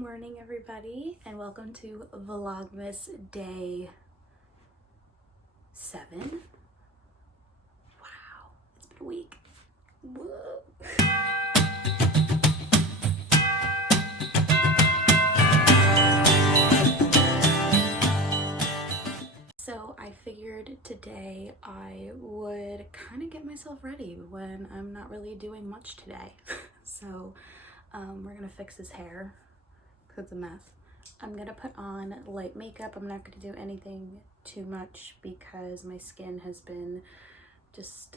morning, everybody, and welcome to Vlogmas day 7. Wow, it's been a week. Whoa. So I figured today I would kind of get myself ready when I'm not really doing much today. So we're gonna fix his hair because it's a mess. I'm gonna put on light makeup. I'm not gonna do anything too much because my skin has been just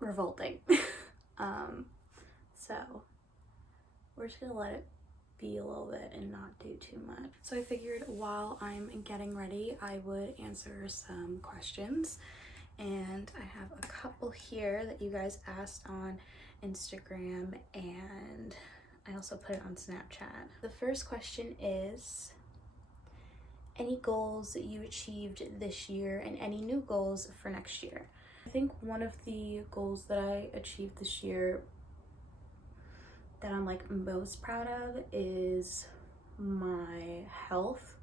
revolting. So we're just gonna let it be a little bit and not do too much. So I figured while I'm getting ready, I would answer some questions. And I have a couple here that you guys asked on Instagram, and I also put it on Snapchat. The first question is, any goals that you achieved this year and any new goals for next year? I think one of the goals that I achieved this year that I'm like most proud of is my health.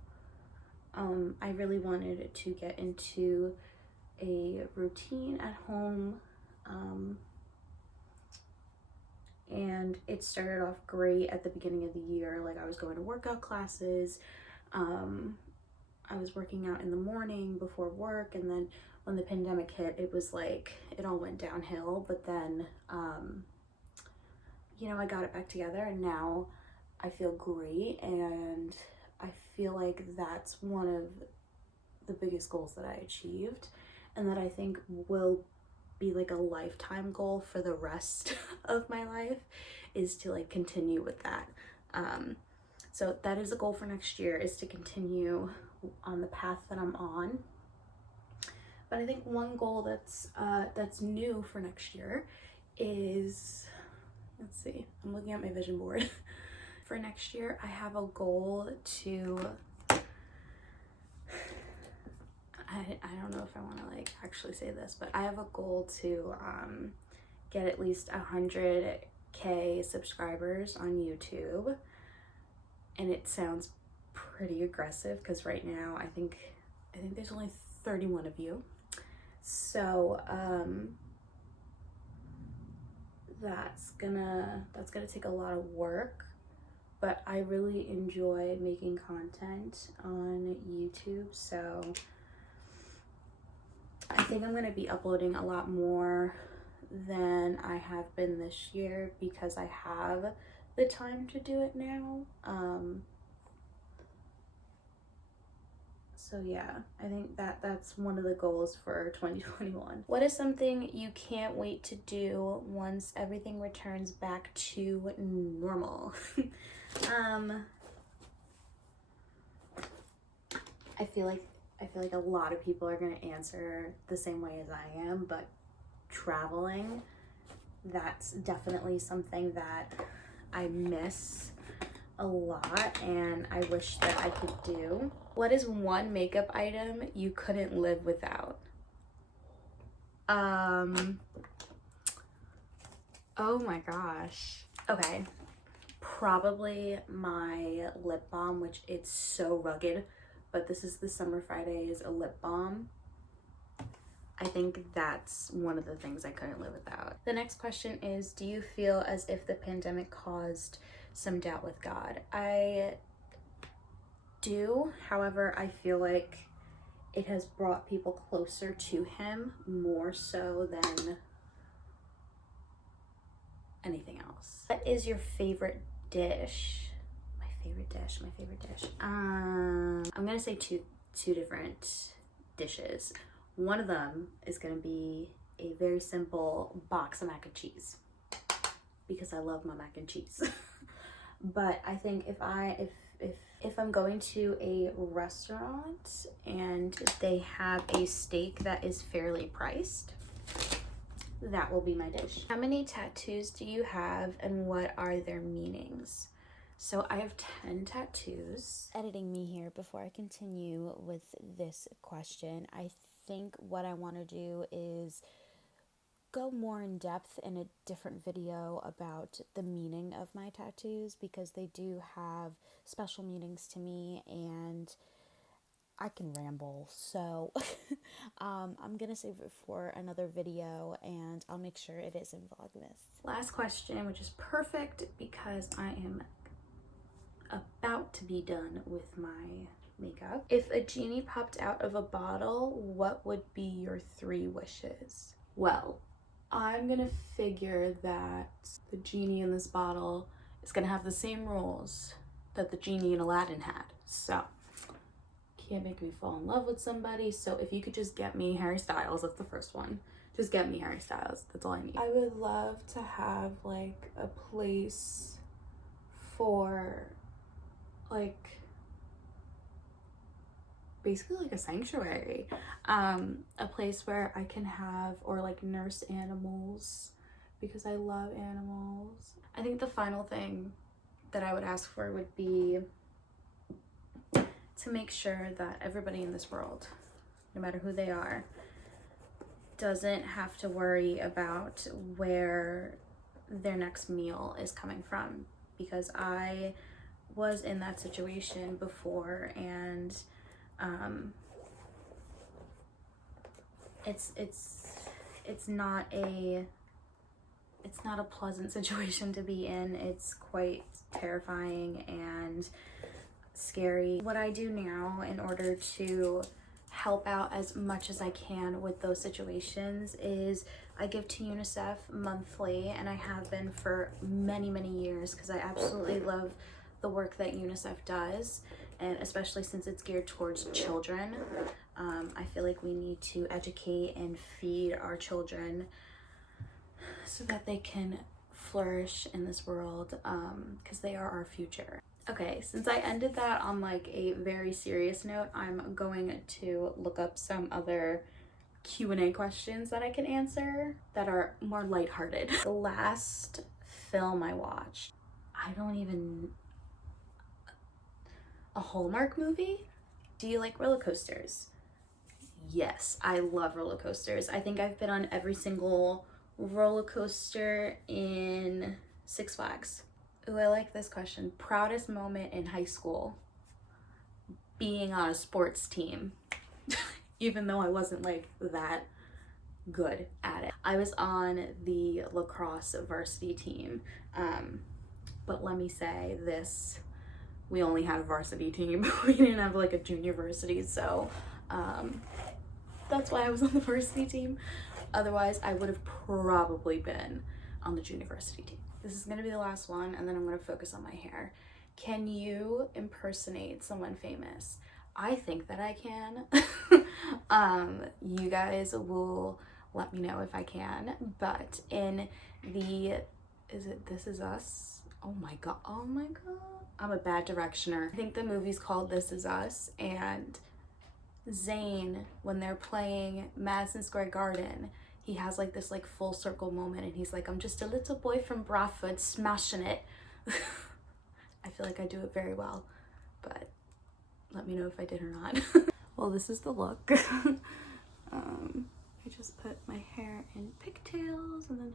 I really wanted to get into a routine at home, and it started off great at the beginning of the year. Like, I was going to workout classes, I was working out in the morning before work, and then when the pandemic hit, it was like it all went downhill. But then you know, I got it back together, and now I feel great, and I feel like that's one of the biggest goals that I achieved, and that I think will be like a lifetime goal for the rest of my life, is to like continue with that. So that is a goal for next year, is to continue on the path that I'm on. But I think one goal that's new for next year is, let's see, I'm looking at my vision board. For next year, I have a goal to, I don't know if I want to like actually say this, but I have a goal to get at least 100K subscribers on YouTube. And it sounds pretty aggressive because right now I think there's only 31 of you. So that's gonna take a lot of work, but I really enjoy making content on YouTube, so I think I'm gonna be uploading a lot more than I have been this year because I have the time to do it now. So yeah, I think that's one of the goals for 2021. What is something you can't wait to do once everything returns back to normal? I feel like a lot of people are gonna answer the same way as I am, but traveling, that's definitely something that I miss a lot and I wish that I could do. What is one makeup item you couldn't live without? Oh my gosh. Okay, probably my lip balm, which it's so rugged, but this is the Summer Fridays lip balm. I think that's one of the things I couldn't live without. The next question is, do you feel as if the pandemic caused some doubt with God? I do. However, I feel like it has brought people closer to him more so than anything else. What is your favorite dish? My favorite dish. I'm gonna say two different dishes. One of them is gonna be a very simple box of mac and cheese because I love my mac and cheese. But I think if I'm going to a restaurant and they have a steak that is fairly priced, that will be my dish. How many tattoos do you have and what are their meanings? So I have 10 tattoos. Editing me here before I continue with this question. I think what I want to do is go more in depth in a different video about the meaning of my tattoos, because they do have special meanings to me and I can ramble. So I'm gonna save it for another video, and I'll make sure it is in Vlogmas. Last question, which is perfect because I am about to be done with my makeup. If a genie popped out of a bottle, what would be your 3 wishes? Well, I'm gonna figure that the genie in this bottle is gonna have the same rules that the genie in Aladdin had. So, can't make me fall in love with somebody. So if you could just get me Harry Styles, that's the first one. Just get me Harry Styles, that's all I need. I would love to have like a place for like basically like a sanctuary, a place where I can have or like nurse animals, because I love animals. I think the final thing that I would ask for would be to make sure that everybody in this world, no matter who they are, doesn't have to worry about where their next meal is coming from, because I was in that situation before, and it's not a pleasant situation to be in. It's quite terrifying and scary. What I do now in order to help out as much as I can with those situations is I give to UNICEF monthly, and I have been for many years, because I absolutely love the work that UNICEF does, and especially since it's geared towards children. I feel like we need to educate and feed our children so that they can flourish in this world, because they are our future. Okay, since I ended that on like a very serious note, I'm going to look up some other Q&A questions that I can answer that are more lighthearted. The last film I watched, a Hallmark movie? Do you like roller coasters? Yes, I love roller coasters. I think I've been on every single roller coaster in Six Flags. Ooh, I like this question. Proudest moment in high school? Being on a sports team. Even though I wasn't like that good at it. I was on the lacrosse varsity team. But let me say this, we only had a varsity team. We didn't have like a junior varsity, so that's why I was on the varsity team. Otherwise, I would have probably been on the junior varsity team. This is gonna be the last one, and then I'm gonna focus on my hair. Can you impersonate someone famous? I think that I can. You guys will let me know if I can, but in the, is it This Is Us? Oh my god, I'm a bad directioner. I think the movie's called This Is Us, and Zayn, when they're playing Madison Square Garden, he has like this like full circle moment, and he's like, I'm just a little boy from Bradford smashing it. I feel like I do it very well, but let me know if I did or not. Well, this is the look. I just put my hair in pigtails, and then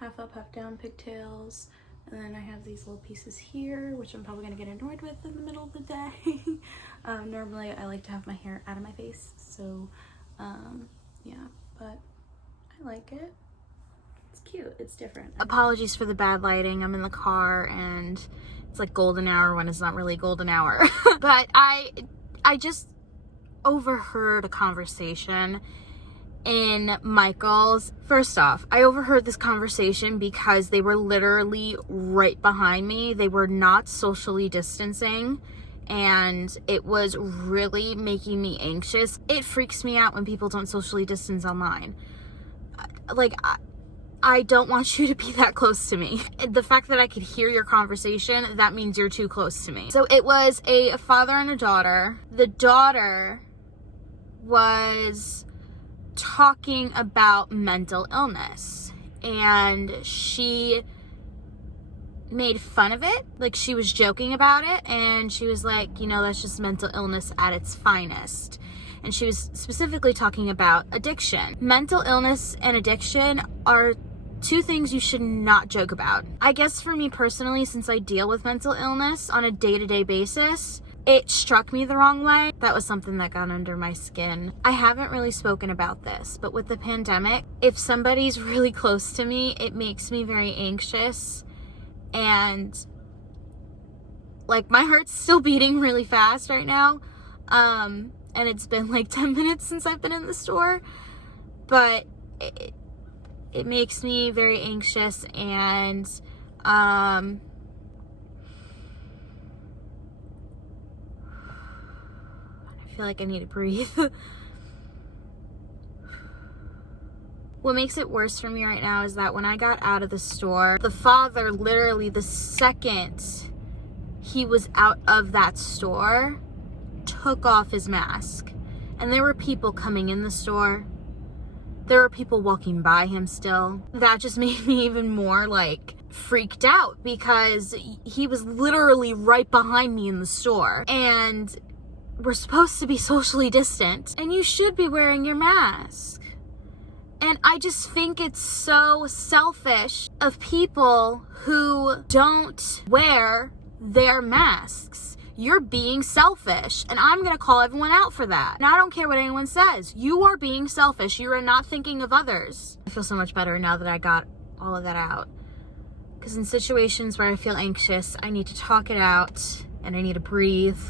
half up, half down pigtails. And then I have these little pieces here, which I'm probably gonna get annoyed with in the middle of the day. Normally I like to have my hair out of my face, so yeah, but I like it. It's cute, it's different. Apologies for the bad lighting. I'm in the car and it's like golden hour when it's not really golden hour. But I just overheard a conversation in Michael's. First off, I overheard this conversation because they were literally right behind me. They were not socially distancing, and it was really making me anxious. It freaks me out when people don't socially distance online. Like, I don't want you to be that close to me. The fact that I could hear your conversation, that means you're too close to me. So it was a father and a daughter. The daughter was talking about mental illness, and she made fun of it. Like, she was joking about it, and she was like, you know, that's just mental illness at its finest. and she was specifically talking about addiction. Mental illness and addiction are two things you should not joke about. I guess for me personally, since I deal with mental illness on a day-to-day basis, it struck me the wrong way. That was something that got under my skin. I haven't really spoken about this, but with the pandemic, if somebody's really close to me, it makes me very anxious, and like my heart's still beating really fast right now. And it's been like 10 minutes since I've been in the store, but it makes me very anxious, and I feel like I need to breathe. What makes it worse for me right now is that when I got out of the store, the father literally the second he was out of that store took off his mask, and there were people coming in the store. There were people walking by him still. That just made me even more like freaked out, because he was literally right behind me in the store, and we're supposed to be socially distant, and you should be wearing your mask. And I just think it's so selfish of people who don't wear their masks. You're being selfish, and I'm gonna call everyone out for that. And I don't care what anyone says. You are being selfish. You are not thinking of others. I feel so much better now that I got all of that out. Because in situations where I feel anxious, I need to talk it out, and I need to breathe.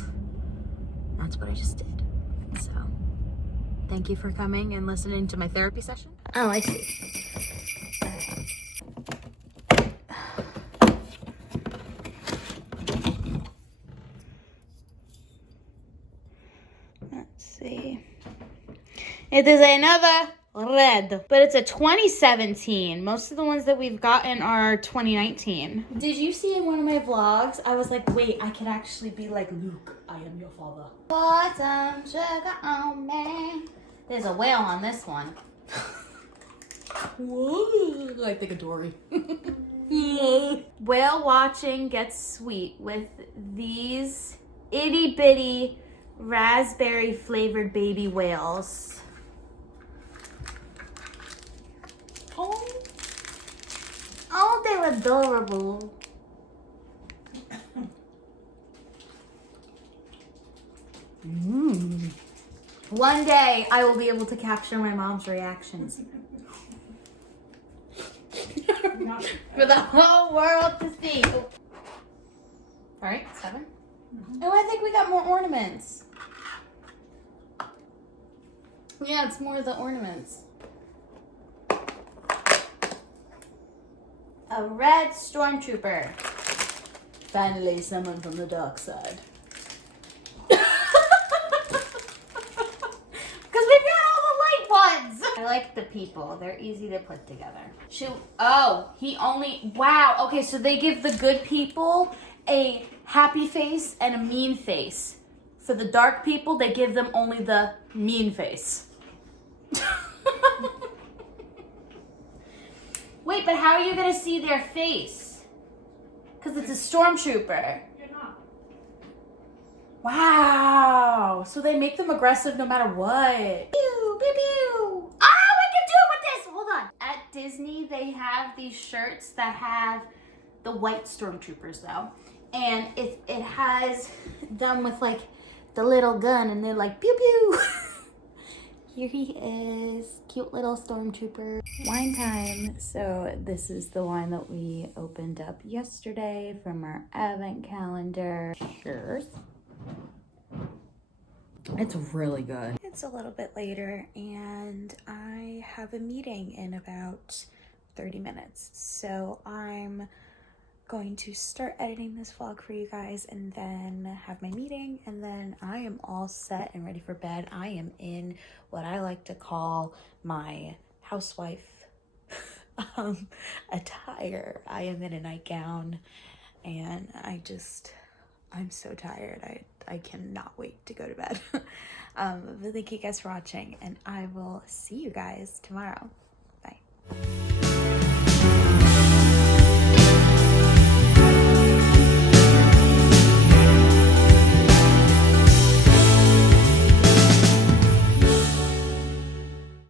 That's what I just did. So, thank you for coming and listening to my therapy session. Oh, I see. Let's see. It is another red, but it's a 2017. Most of the ones that we've gotten are 2019. Did you see in one of my vlogs, I was like, wait, I can actually be like Luke. I am your father. Pour some sugar on me. There's a whale on this one. Whoa, I think of Dory. Whale watching gets sweet with these itty bitty raspberry flavored baby whales. Oh, they're adorable. One day I will be able to capture my mom's reactions. For the whole world to see. Oh. All right, 7. Oh, I think we got more ornaments. Yeah, it's more of the ornaments. A red stormtrooper. Finally, someone from the dark side. I like the people. They're easy to put together. Wow. Okay, so they give the good people a happy face and a mean face. For the dark people, they give them only the mean face. Wait, but how are you going to see their face? Because it's a stormtrooper. You're not. Wow. So they make them aggressive no matter what. Pew, pew, pew. At Disney, they have these shirts that have the white stormtroopers though, and it has them with like the little gun, and they're like pew pew. Here he is, cute little stormtrooper. Wine time. So this is the wine that we opened up yesterday from our advent calendar. Cheers. It's really good. It's a little bit later, and I have a meeting in about 30 minutes. So I'm going to start editing this vlog for you guys, and then have my meeting, and then I am all set and ready for bed. I am in what I like to call my housewife attire. I am in a nightgown, and I'm so tired. I cannot wait to go to bed. But thank you guys for watching, and I will see you guys tomorrow. Bye.